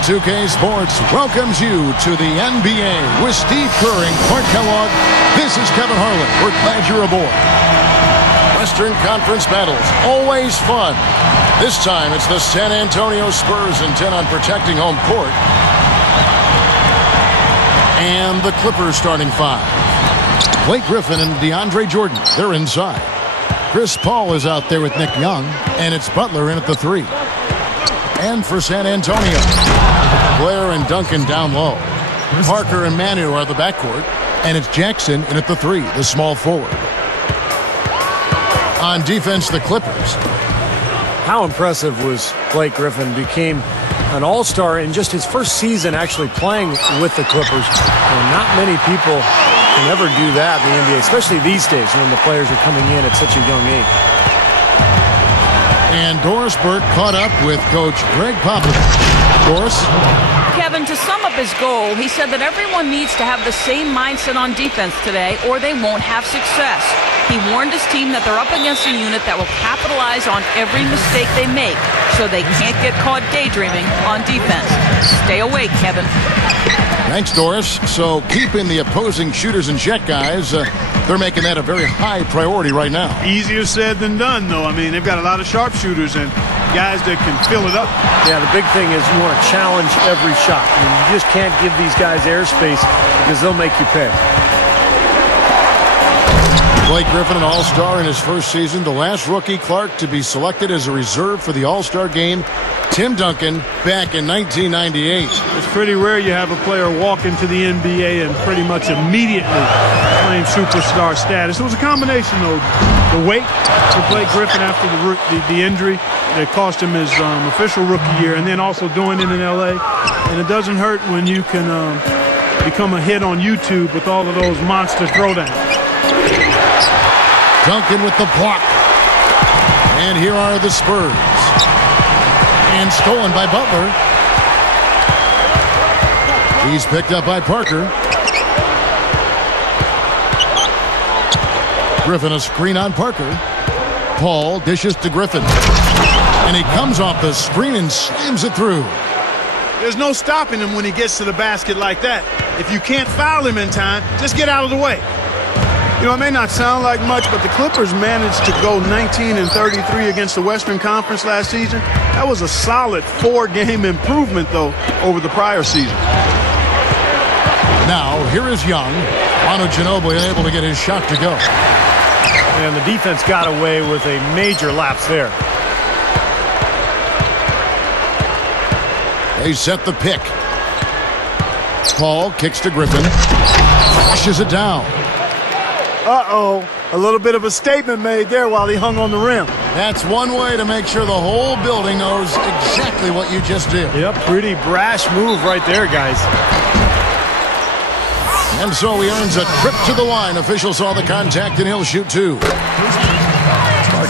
And 2K Sports welcomes you to the NBA with Steve Kerr and Clark Kellogg. This is Kevin Harlan. We're glad you're aboard. Western Conference battles, always fun. This time it's the San Antonio Spurs intent on protecting home court. And the Clippers starting five. Blake Griffin and DeAndre Jordan, they're inside. Chris Paul is out there with Nick Young, and it's Butler in at the three. And for San Antonio, Blair and Duncan down low. Parker and Manu are the backcourt, and it's Jackson in at the three, the small forward. On defense, the Clippers. How impressive was Blake Griffin? Became an all-star in just his first season actually playing with the Clippers. And not many people can ever do that in the NBA, especially these days when the players are coming in at such a young age. And Doris Burke caught up with Coach Greg Popovich. Doris? Kevin, to sum up his goal, he said that everyone needs to have the same mindset on defense today or they won't have success. He warned his team that they're up against a unit that will capitalize on every mistake they make so they can't get caught daydreaming on defense. Stay awake, Kevin. Thanks, Doris. So keeping the opposing shooters in check, guys, they're making that a very high priority right now. Easier said than done, though. I mean, they've got a lot of sharpshooters and guys that can fill it up. Yeah, the big thing is you want to challenge every shot. I mean, you just can't give these guys airspace because they'll make you pay. Blake Griffin, an all-star in his first season. The last rookie, Clark, to be selected as a reserve for the all-star game. Tim Duncan back in 1998. It's pretty rare you have a player walk into the NBA and pretty much immediately claim superstar status. It was a combination of the weight for Blake Griffin after the injury that cost him his official rookie year, and then also doing it in L.A. And it doesn't hurt when you can become a hit on YouTube with all of those monster throwdowns. Duncan with the block. And here are the Spurs. And stolen by Butler. He's picked up by Parker. Griffin a screen on Parker. Paul dishes to Griffin. And he comes off the screen and slams it through. There's no stopping him when he gets to the basket like that. If you can't foul him in time, just get out of the way. You know, it may not sound like much, but the Clippers managed to go 19-33 against the Western Conference last season. That was a solid 4-game improvement, though, over the prior season. Now, here is Young. Manu Ginobili able to get his shot to go. And the defense got away with a major lapse there. They set the pick. Paul kicks to Griffin. Flushes it down. Uh-oh, a little bit of a statement made there while he hung on the rim. That's one way to make sure the whole building knows exactly what you just did. Yep, pretty brash move right there, guys. And so he earns a trip to the line. Official saw the contact, and he'll shoot two.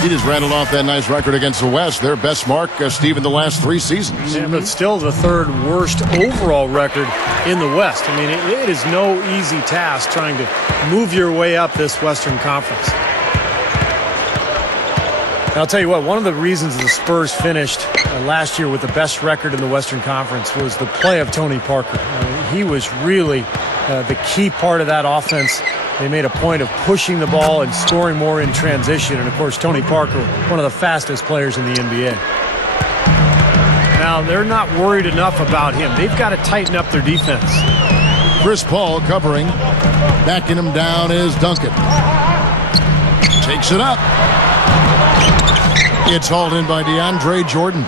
He just rattled off that nice record against the West. Their best mark, Steve, in the last 3 seasons. Yeah, but still the third worst overall record in the West. I mean, it is no easy task trying to move your way up this Western Conference. And I'll tell you what, one of the reasons the Spurs finished last year with the best record in the Western Conference was the play of Tony Parker. He was really the key part of that offense. They made a point of pushing the ball and scoring more in transition. And, of course, Tony Parker, one of the fastest players in the NBA. Now, they're not worried enough about him. They've got to tighten up their defense. Chris Paul covering. Backing him down is Duncan. Takes it up. It's hauled in by DeAndre Jordan.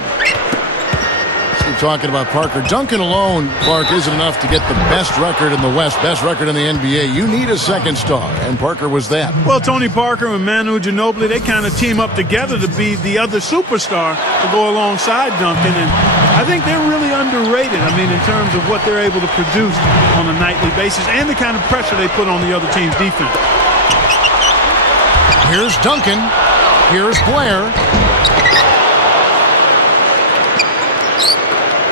Keep talking about Parker. Duncan alone, Clark, isn't enough to get the best record in the West, best record in the NBA. You need a second star, and Parker was that. Well, Tony Parker and Manu Ginobili, they kind of team up together to be the other superstar to go alongside Duncan, and I think they're really underrated, I mean, in terms of what they're able to produce on a nightly basis and the kind of pressure they put on the other team's defense. Here's Duncan. Here's Blair.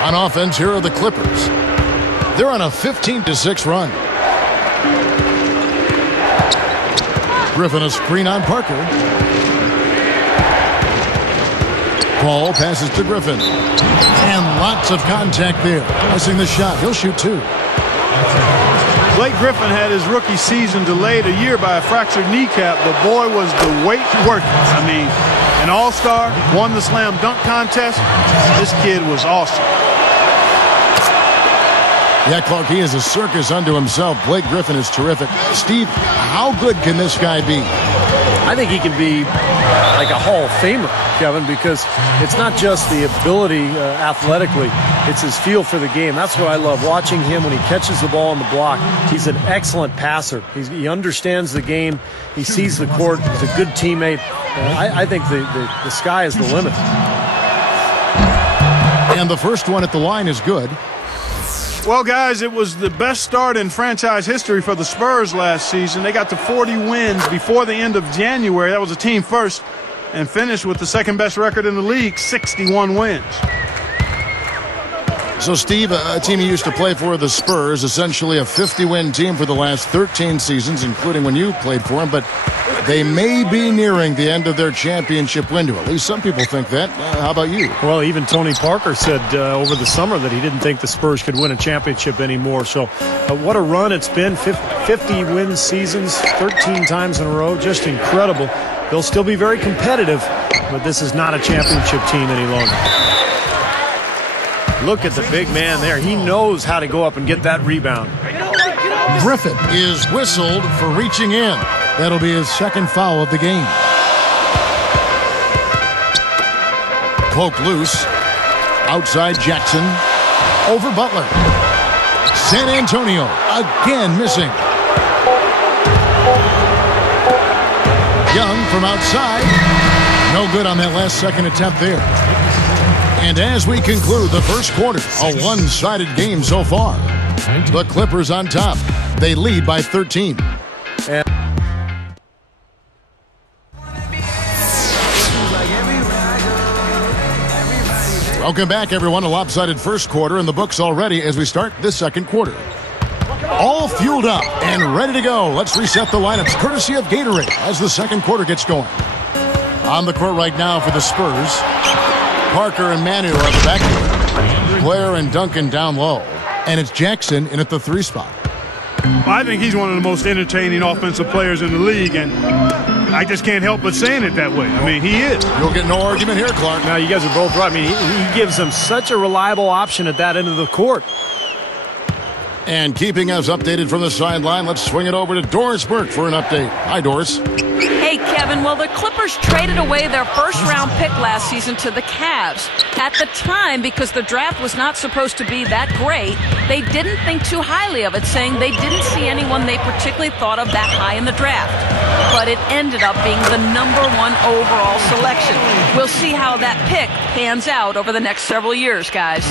On offense, here are the Clippers. They're on a 15-6 run. Griffin a screen on Parker. Paul passes to Griffin. And lots of contact there. Missing the shot. He'll shoot 2. Blake Griffin had his rookie season delayed a year by a fractured kneecap, but boy was the weight worth it. I mean, an all-star, won the slam dunk contest. This kid was awesome. Yeah, Clark, he is a circus unto himself. Blake Griffin is terrific. Steve, how good can this guy be? I think he can be like a Hall of Famer, Kevin, because it's not just the ability athletically, it's his feel for the game. That's what I love, watching him when he catches the ball on the block. He's an excellent passer. He understands the game. He sees the court. He's a good teammate. I think the sky is the limit. And the first one at the line is good. Well, guys, it was the best start in franchise history for the Spurs last season. They got to 40 wins before the end of January. That was a team first, and finished with the second best record in the league, 61 wins. So, Steve, a team you used to play for, the Spurs, essentially a 50-win team for the last 13 seasons, including when you played for them, but they may be nearing the end of their championship window. At least some people think that. How about you? Well, even Tony Parker said over the summer that he didn't think the Spurs could win a championship anymore. So what a run it's been. 50-win seasons, 13 times in a row. Just incredible. They'll still be very competitive, but this is not a championship team any longer. Look at the big man there. He knows how to go up and get that rebound. Griffin is whistled for reaching in. That'll be his second foul of the game. Poke loose. Outside Jackson. Over Butler. San Antonio again missing. Young from outside. No good on that last second attempt there. And as we conclude the first quarter, a one-sided game so far. The Clippers on top. They lead by 13. Welcome back, everyone. A lopsided first quarter in the books already as we start this second quarter. All fueled up and ready to go. Let's reset the lineups courtesy of Gatorade as the second quarter gets going. On the court right now for the Spurs, Parker and Manu are the backcourt. Blair and Duncan down low. And it's Jackson in at the 3 spot. I think he's one of the most entertaining offensive players in the league, and I just can't help but saying it that way. I mean, he is. You'll get no argument here, Clark. Now, you guys are both right. I mean, he gives them such a reliable option at that end of the court. And keeping us updated from the sideline, let's swing it over to Doris Burke for an update. Hi, Doris. Hey, Kevin. Well, the Clippers traded away their first-round pick last season to the Cavs. At the time, because the draft was not supposed to be that great, they didn't think too highly of it, saying they didn't see anyone they particularly thought of that high in the draft. But it ended up being the number 1 overall selection. We'll see how that pick pans out over the next several years, guys.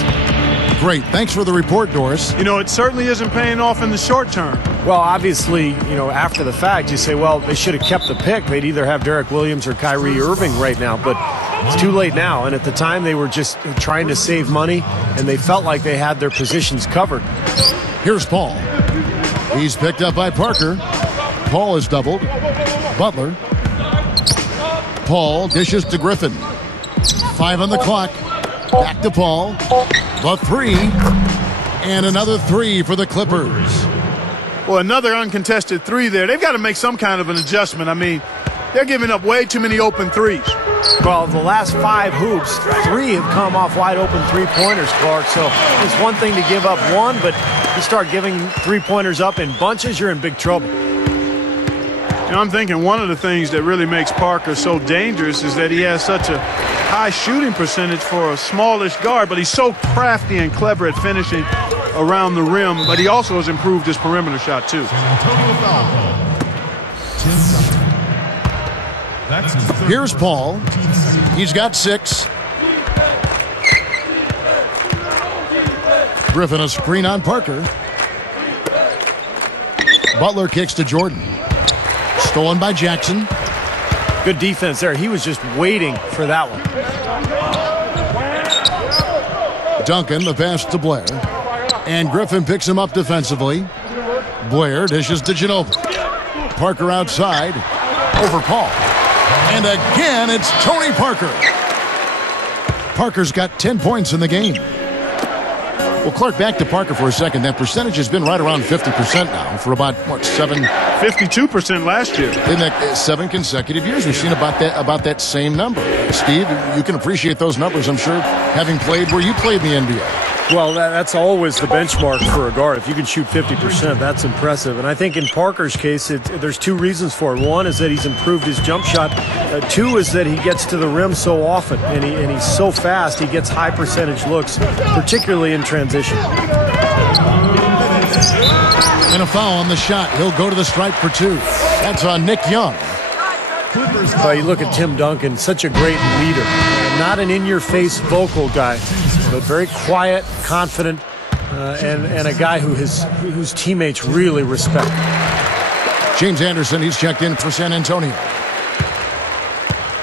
Great. Thanks for the report, Doris. You know, it certainly isn't paying off in the short term. Well, obviously, you know, after the fact, you say, well, they should have kept the pick. They'd either have Derek Williams or Kyrie Irving right now, but it's too late now. And at the time, they were just trying to save money, and they felt like they had their positions covered. Here's Paul. He's picked up by Parker. Paul is doubled. Butler. Paul dishes to Griffin. 5 on the clock. Back to Paul. The 3. And another 3 for the Clippers. Well, another uncontested 3 there. They've got to make some kind of an adjustment. I mean, they're giving up way too many open threes. Well, the last 5 hoops, 3 have come off wide open three-pointers, Clark. So it's one thing to give up one, but you start giving three-pointers up in bunches, you're in big trouble. You know, I'm thinking one of the things that really makes Parker so dangerous is that he has such a high shooting percentage for a smallish guard, but he's so crafty and clever at finishing around the rim, but he also has improved his perimeter shot too. Here's Paul. He's got 6. Griffin a screen on Parker. Butler kicks to Jordan. Stolen by Jackson. Good defense there. He was just waiting for that one. Duncan, the pass to Blair. And Griffin picks him up defensively. Blair dishes to Ginobili. Parker outside. Over Paul. And again, it's Tony Parker. Parker's got 10 points in the game. Well, Clark, back to Parker for a second. That percentage has been right around 50% now for about, what, 52% last year. In that 7 consecutive years. We've seen about that same number. Steve, you can appreciate those numbers, I'm sure, having played where you played in the NBA. Well, that's always the benchmark for a guard. If you can shoot 50%, that's impressive. And I think in Parker's case, there's 2 reasons for it. One is that he's improved his jump shot. 2 is that he gets to the rim so often, and he's so fast, he gets high percentage looks, particularly in transition. And a foul on the shot. He'll go to the stripe for 2. That's on Nick Young. You look at Tim Duncan, such a great leader. Not an in-your-face vocal guy, but very quiet, confident, and a guy whose teammates really respect. James Anderson, he's checked in for San Antonio.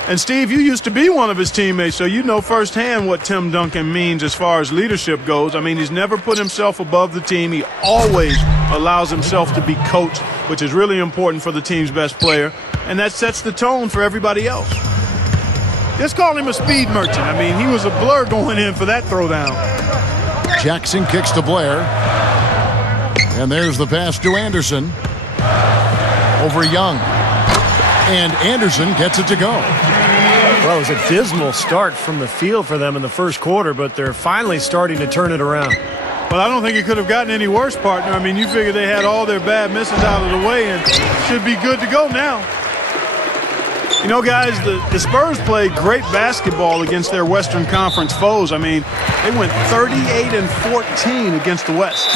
And Steve, you used to be one of his teammates, so you know firsthand what Tim Duncan means as far as leadership goes. I mean, he's never put himself above the team. He always allows himself to be coached, which is really important for the team's best player. And that sets the tone for everybody else. Just call him a speed merchant. I mean, he was a blur going in for that throwdown. Jackson kicks to Blair. And there's the pass to Anderson. Over Young. And Anderson gets it to go. Well, it was a dismal start from the field for them in the first quarter, but they're finally starting to turn it around. Well, I don't think it could have gotten any worse, partner. I mean, you figure they had all their bad misses out of the way and should be good to go now. You know, guys, the Spurs played great basketball against their Western Conference foes. I mean, they went 38-14 against the West.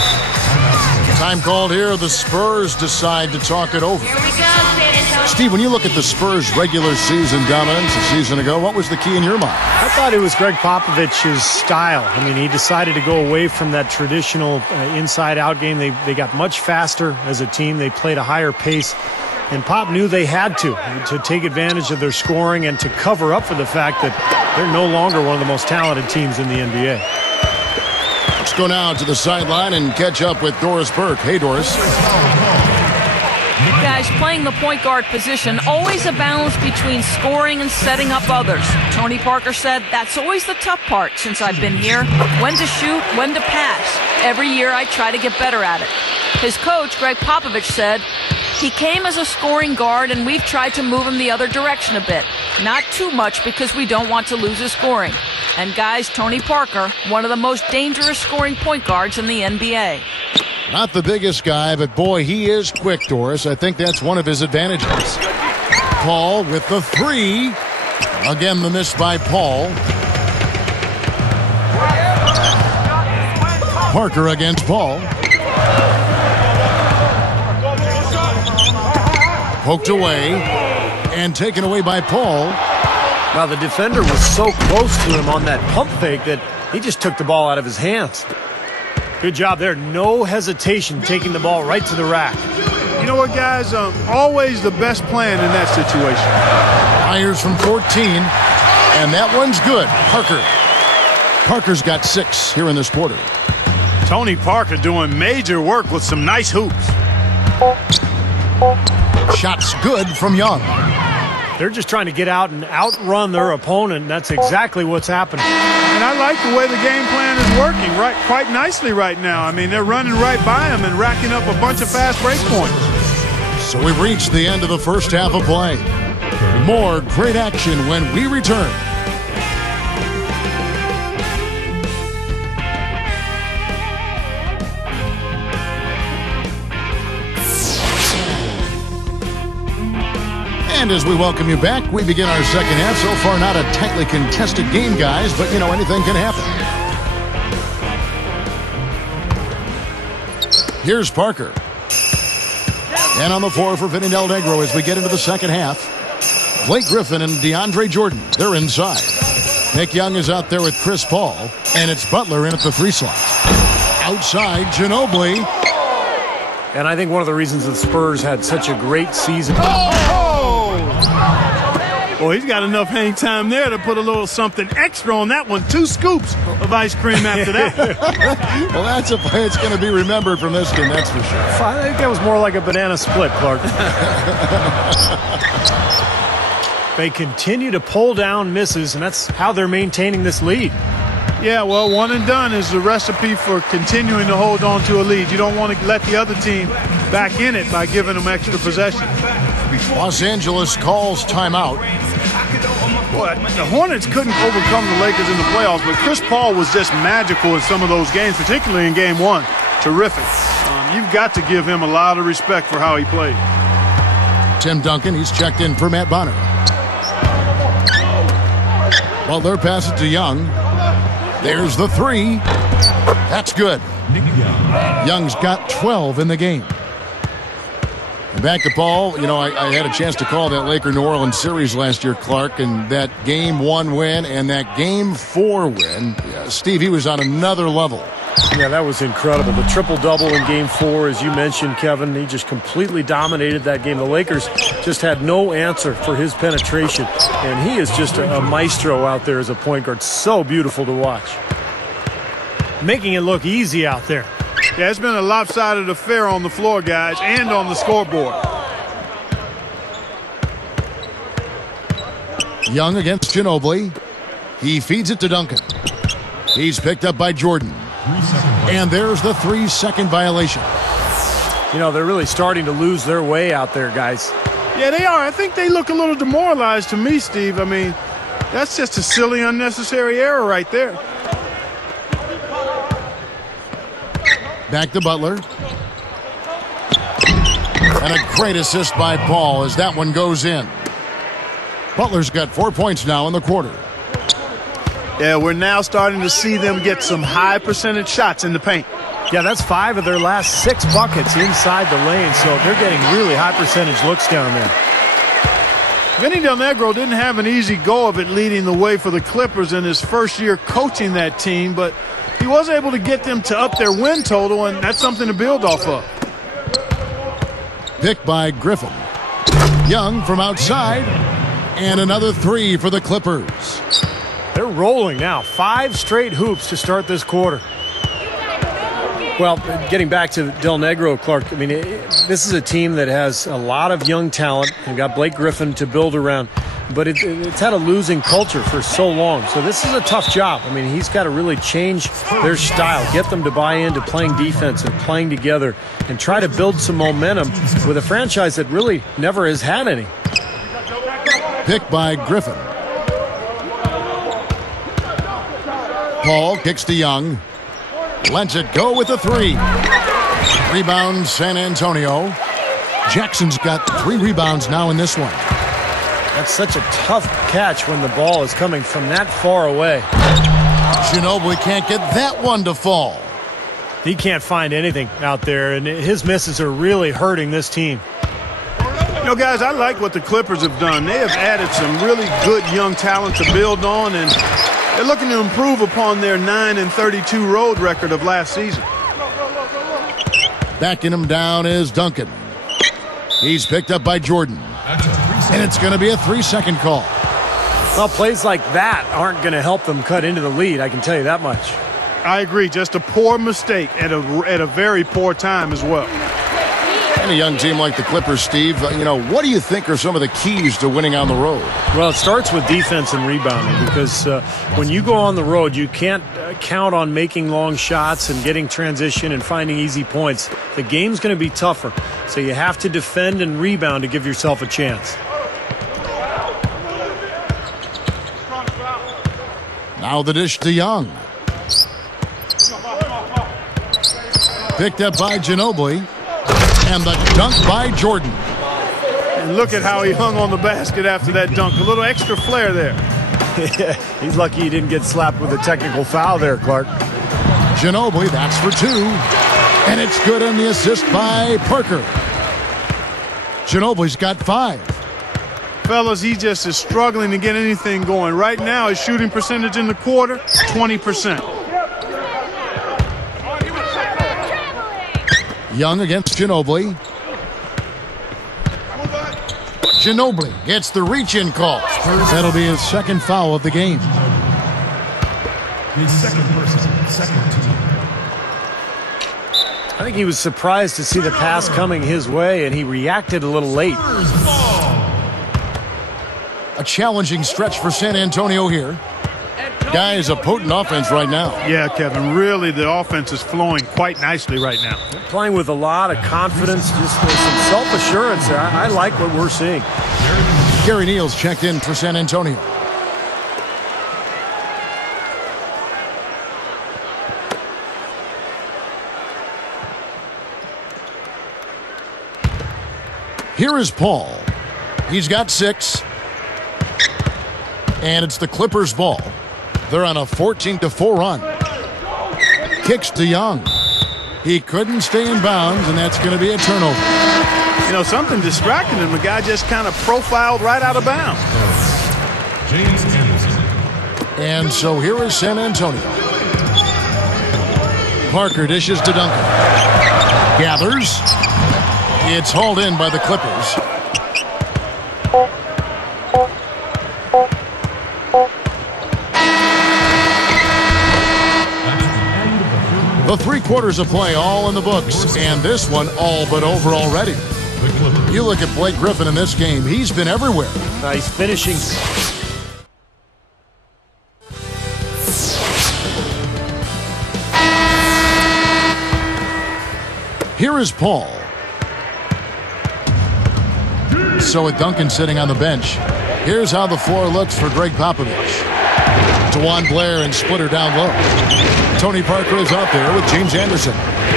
Time called here. The Spurs decide to talk it over. Here we go, San Antonio. Steve, when you look at the Spurs' regular season dominance a season ago, what was the key in your mind? I thought it was Greg Popovich's style. I mean, he decided to go away from that traditional inside-out game. They got much faster as a team. They played a higher pace. And Pop knew they had to take advantage of their scoring and to cover up for the fact that they're no longer one of the most talented teams in the NBA. Let's go now to the sideline and catch up with Doris Burke. Hey, Doris. Guys, playing the point guard position, always a balance between scoring and setting up others. Tony Parker said, that's always the tough part since I've been here. When to shoot, when to pass. Every year I try to get better at it. His coach, Greg Popovich, said, he came as a scoring guard, and we've tried to move him the other direction a bit. Not too much because we don't want to lose his scoring. And guys, Tony Parker, one of the most dangerous scoring point guards in the NBA. Not the biggest guy, but boy, he is quick, Doris. I think that's one of his advantages. Paul with the 3. Again, the miss by Paul. Parker against Paul. Poked away and taken away by Paul. Now, the defender was so close to him on that pump fake that he just took the ball out of his hands. Good job there. No hesitation taking the ball right to the rack. You know what, guys? Always the best plan in that situation. Fires from 14, and that one's good. Parker's got 6 here in this quarter. Tony Parker doing major work with some nice hoops. Shots good from Young. They're just trying to get out and outrun their opponent. That's exactly what's happening. And I like the way the game plan is working quite nicely right now. I mean, they're running right by him and racking up a bunch of fast break points. So we've reached the end of the first half of play. More great action when we return. And as we welcome you back, we begin our second half. So far, not a tightly contested game, guys, but, you know, anything can happen. Here's Parker. And on the floor for Vinny Del Negro as we get into the second half. Blake Griffin and DeAndre Jordan, they're inside. Nick Young is out there with Chris Paul, and it's Butler in at the 3 slot. Outside, Ginobili. And I think one of the reasons the Spurs had such a great season. Well, he's got enough hang time there to put a little something extra on that one. 2 scoops of ice cream after that. Well, that's a play that's going to be remembered from this game, that's for sure. I think that was more like a banana split, Clark. They continue to pull down misses, and that's how they're maintaining this lead. Yeah, well, one and done is the recipe for continuing to hold on to a lead. You don't want to let the other team back in it by giving them extra possession. Los Angeles calls timeout. Boy, the Hornets couldn't overcome the Lakers in the playoffs, but Chris Paul was just magical in some of those games, particularly in Game 1. Terrific. You've got to give him a lot of respect for how he played. Tim Duncan, he's checked in for Matt Bonner. Butler passes to Young. There's the three. That's good. Young's got 12 in the game. And back to Paul. You know, I had a chance to call that Laker-New Orleans series last year, Clark, and that Game 1 win and that Game 4 win. Steve, he was on another level. Yeah, that was incredible. The triple-double in Game 4, as you mentioned, Kevin, he just completely dominated that game. The Lakers just had no answer for his penetration, and he is just a maestro out there as a point guard. So beautiful to watch. Making it look easy out there. Yeah, it's been a lopsided affair on the floor, guys, and on the scoreboard. Young against Ginobili. He feeds it to Duncan. He's picked up by Jordan. And there's the 3-second violation. You know, they're really starting to lose their way out there, guys. Yeah, they are. I think they look a little demoralized to me, Steve. I mean, that's just a silly, unnecessary error right there. Back to Butler. And a great assist by Paul as that one goes in. Butler's got 4 points now in the quarter. Yeah, we're now starting to see them get some high percentage shots in the paint. Yeah, that's 5 of their last 6 buckets inside the lane, so they're getting really high percentage looks down there. Vinny Del Negro didn't have an easy go of it leading the way for the Clippers in his first year coaching that team, but he was able to get them to up their win total, and that's something to build off of. Picked by Griffin. Young from outside, and another 3 for the Clippers. They're rolling now. 5 straight hoops to start this quarter. Well, getting back to Del Negro, Clark, I mean, this is a team that has a lot of young talent and got Blake Griffin to build around, but it's had a losing culture for so long. So this is a tough job. I mean, he's got to really change their style, get them to buy into playing defense and playing together and try to build some momentum with a franchise that really never has had any. Picked by Griffin. Paul kicks to Young. Lets it go with a 3. Rebound San Antonio. Jackson's got 3 rebounds now in this one. That's such a tough catch when the ball is coming from that far away. Ginobili can't get that one to fall. He can't find anything out there, and his misses are really hurting this team. You know, guys, I like what the Clippers have done. They have added some really good young talent to build on, and they're looking to improve upon their 9-32 road record of last season. Backing him down is Duncan. He's picked up by Jordan. And it's going to be a 3-second call. Well, plays like that aren't going to help them cut into the lead, I can tell you that much. I agree. Just a poor mistake at a very poor time as well. And a young team like the Clippers, Steve, you know, what do you think are some of the keys to winning on the road? Well, it starts with defense and rebounding because when you go on the road, you can't count on making long shots and getting transition and finding easy points. The game's going to be tougher, so you have to defend and rebound to give yourself a chance. Now the dish to Young. Picked up by Ginobili. And the dunk by Jordan. And look at how he hung on the basket after that dunk. A little extra flair there. Yeah, he's lucky he didn't get slapped with a technical foul there, Clark. Ginobili, that's for 2. And it's good on the assist by Parker. Ginobili's got 5. Fellas, he just is struggling to get anything going. Right now, his shooting percentage in the quarter, 20%. Young against Ginobili. Ginobili gets the reach-in call. That'll be his 2nd foul of the game. His 2nd person, 2nd team. I think he was surprised to see the pass coming his way, and he reacted a little late. A challenging stretch for San Antonio here. Guys, a potent offense right now. Yeah, Kevin, really the offense is flowing quite nicely right now. Playing with a lot of confidence, just some self-assurance. I like what we're seeing. Gary Neal's checked in for San Antonio. Here is Paul. He's got 6. And it's the Clippers' ball. They're on a 14-4 run. Kicks to Young. He couldn't stay in bounds, and that's going to be a turnover. You know, something distracted him. The guy just kind of profiled right out of bounds. James Anderson. And so here is San Antonio. Parker dishes to Duncan. Gathers. It's hauled in by the Clippers. The 3 quarters of play all in the books, and this one all but over already. You look at Blake Griffin in this game, he's been everywhere. Nice finishing. Here is Paul. So with Duncan sitting on the bench, here's how the floor looks for Greg Popovich. DeJuan Blair and Splitter down low. Tony Parker is out there with James Anderson.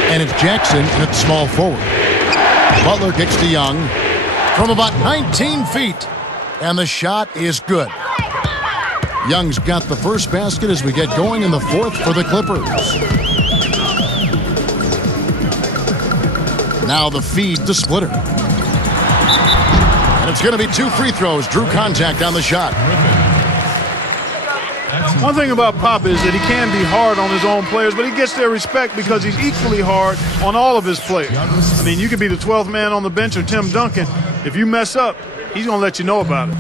And it's Jackson and it's small forward. Butler kicks to Young from about 19 feet. And the shot is good. Young's got the first basket as we get going in the 4th for the Clippers. Now the feed to Splitter. And it's going to be 2 free throws. Drew contact on the shot. One thing about Pop is that he can be hard on his own players, but he gets their respect because he's equally hard on all of his players. I mean, you could be the 12th man on the bench or Tim Duncan. If you mess up, he's going to let you know about it.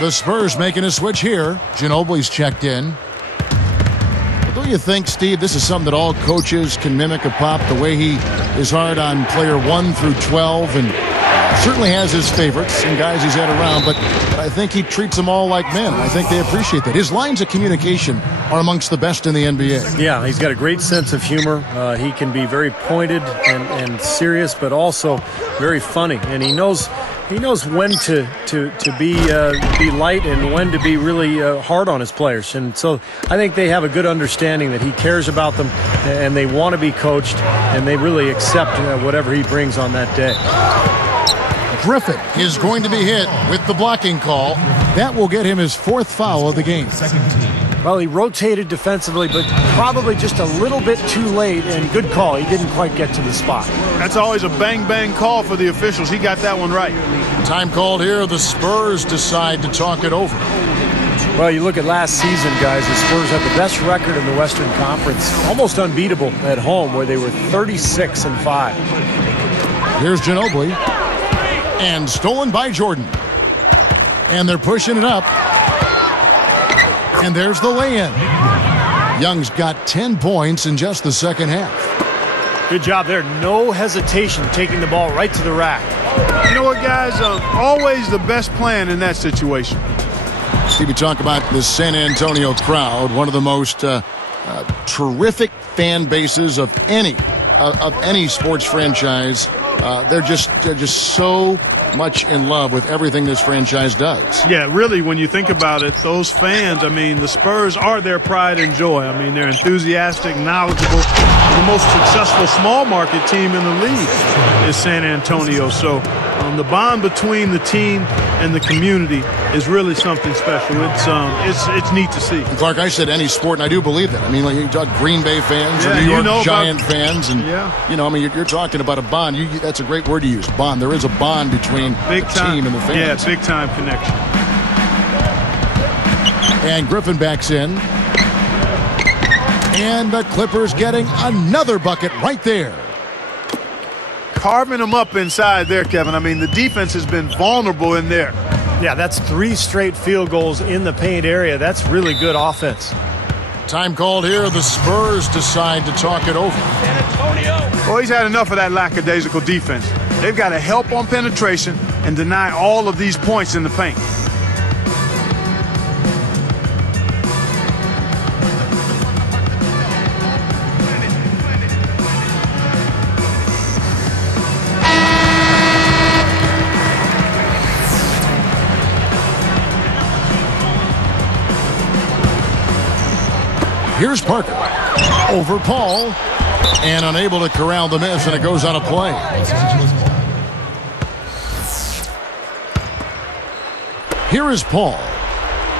The Spurs making a switch here. Ginobili's checked in. But don't you think, Steve, this is something that all coaches can mimic of Pop, the way he is hard on player 1 through 12 and certainly has his favorites and guys he's had around, but I think he treats them all like men. I think they appreciate that. His lines of communication are amongst the best in the NBA. Yeah, he's got a great sense of humor. He can be very pointed and serious, but also very funny. And he knows when to be light and when to be really hard on his players. And so I think they have a good understanding that he cares about them and they want to be coached and they really accept whatever he brings on that day. Griffin is going to be hit with the blocking call. That will get him his 4th foul of the game. Well, he rotated defensively, but probably just a little bit too late, and good call. He didn't quite get to the spot. That's always a bang-bang call for the officials. He got that one right. Time called here. The Spurs decide to talk it over. Well, you look at last season, guys, the Spurs had the best record in the Western Conference, almost unbeatable at home, where they were 36-5. Here's Ginobili. And stolen by Jordan. And they're pushing it up. And there's the lay-in. Young's got 10 points in just the second half. Good job there. No hesitation taking the ball right to the rack. You know what, guys? Always the best plan in that situation. Steve, we talk about the San Antonio crowd, one of the most terrific fan bases of any sports franchise. They're just so much in love with everything this franchise does. Yeah, really, when you think about it, those fans, I mean, the Spurs are their pride and joy. I mean, they're enthusiastic, knowledgeable. The most successful small market team in the league is San Antonio. So the bond between the team and the community is really something special. It's neat to see. And Clark, I said any sport, and I do believe that. I mean, like you talk Green Bay fans or New York Giant fans, and I mean, you're talking about a bond. That's a great word to use, bond. There is a bond between the team and the fans. Yeah, big time connection. And Griffin backs in. And the Clippers getting another bucket right there. Carving them up inside there, Kevin. I mean, the defense has been vulnerable in there. Yeah, that's 3 straight field goals in the paint area. That's really good offense. Time called here. The Spurs decide to talk it over. San Antonio. Well, he's had enough of that lackadaisical defense. They've got to help on penetration and deny all of these points in the paint. Here's Parker. Over Paul. And unable to corral the miss, and it goes out of play. Here is Paul.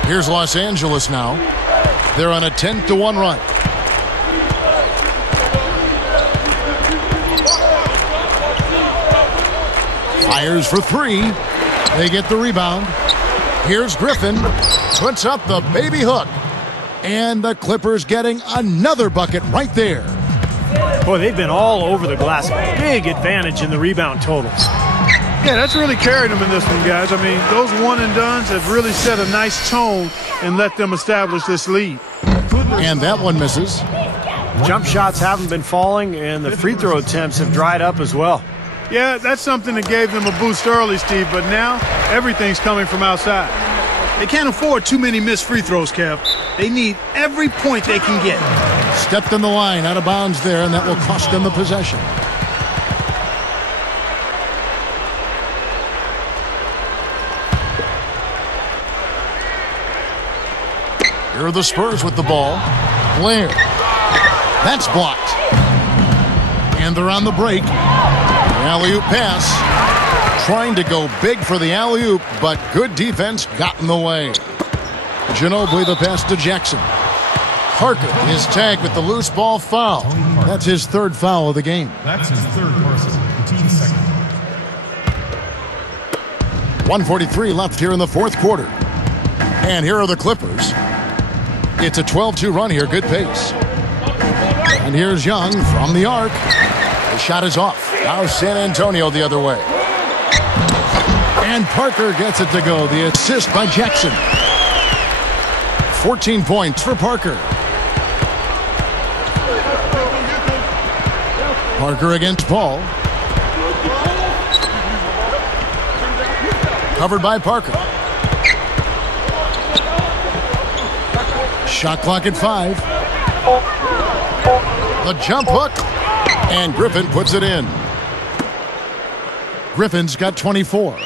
Here's Los Angeles now. They're on a 10-1 run. Fires for three. They get the rebound. Here's Griffin. Puts up the baby hook. And the Clippers getting another bucket right there. Boy, they've been all over the glass. Big advantage in the rebound totals. Yeah, that's really carried them in this one, guys. I mean, those one-and-dones have really set a nice tone and let them establish this lead. And that one misses. Jump shots haven't been falling, and the free throw attempts have dried up as well. Yeah, that's something that gave them a boost early, Steve, but now everything's coming from outside. They can't afford too many missed free throws, Kev. They need every point they can get. Stepped in the line, out of bounds there, and that will cost them the possession. Here are the Spurs with the ball. Blair. That's blocked. And they're on the break. Alley-oop pass. Trying to go big for the alley-oop, but good defense got in the way. Ginobili the pass to Jackson. Parker is tagged with the loose ball foul. That's his third foul of the game. That's his third personal. The team's second. 1:43 left here in the fourth quarter. And here are the Clippers. It's a 12-2 run here. Good pace. And here's Young from the arc. The shot is off. Now San Antonio the other way. And Parker gets it to go. The assist by Jackson. 14 points for Parker. Parker against Paul. Covered by Parker. Shot clock at 5. The jump hook. And Griffin puts it in. Griffin's got 24.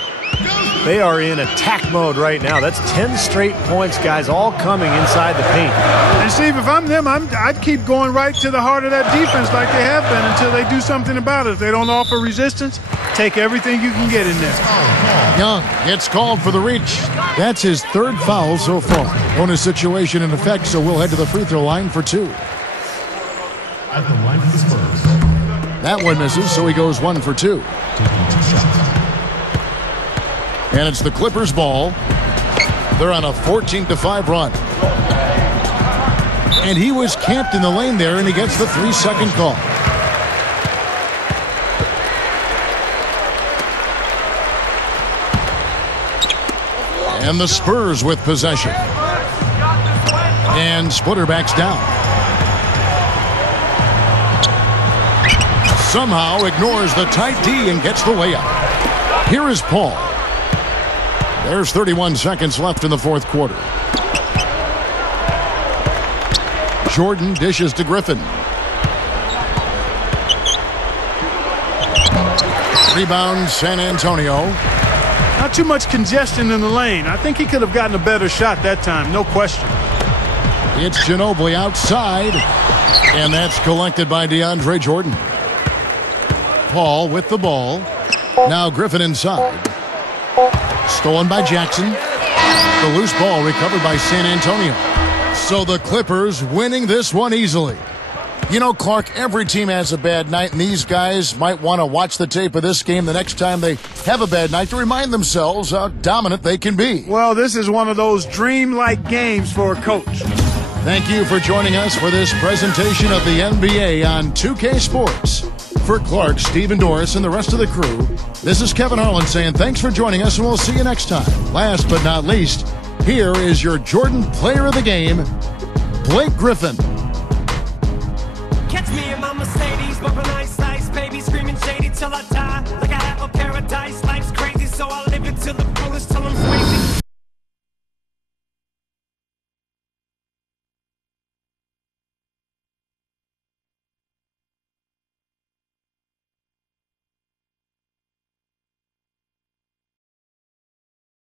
They are in attack mode right now. That's 10 straight points, guys, all coming inside the paint. And, Steve, if I'm them, I'd keep going right to the heart of that defense like they have been until they do something about it. If they don't offer resistance, take everything you can get in there. Young gets called for the reach. That's his third foul so far. Bonus situation in effect, so we'll head to the free throw line for 2. At the line for the Spurs. That one misses, so he goes 1 for 2. Taking 2 shots. And it's the Clippers' ball. They're on a 14-5 run. And he was camped in the lane there, and he gets the 3-second call. And the Spurs with possession. And Splitter backs down. Somehow ignores the tight D and gets the layup. Here is Paul. There's 31 seconds left in the fourth quarter. Jordan dishes to Griffin. Rebound, San Antonio. Not too much congestion in the lane. I think he could have gotten a better shot that time, no question. It's Ginobili outside. And that's collected by DeAndre Jordan. Paul with the ball. Now Griffin inside. Stolen by Jackson. The loose ball recovered by San Antonio. So the Clippers winning this one easily. You know, Clark, every team has a bad night, and these guys might want to watch the tape of this game the next time they have a bad night to remind themselves how dominant they can be. Well, this is one of those dreamlike games for a coach. Thank you for joining us for this presentation of the NBA on 2K Sports. For Clark, Stephen Doris, and the rest of the crew, this is Kevin Harlan saying thanks for joining us, and we'll see you next time. Last but not least, here is your Jordan Player of the Game, Blake Griffin. Catch me in my Mercedes, bumping ice, baby, screaming shady till I die. Like I have a paradise, life's crazy, so I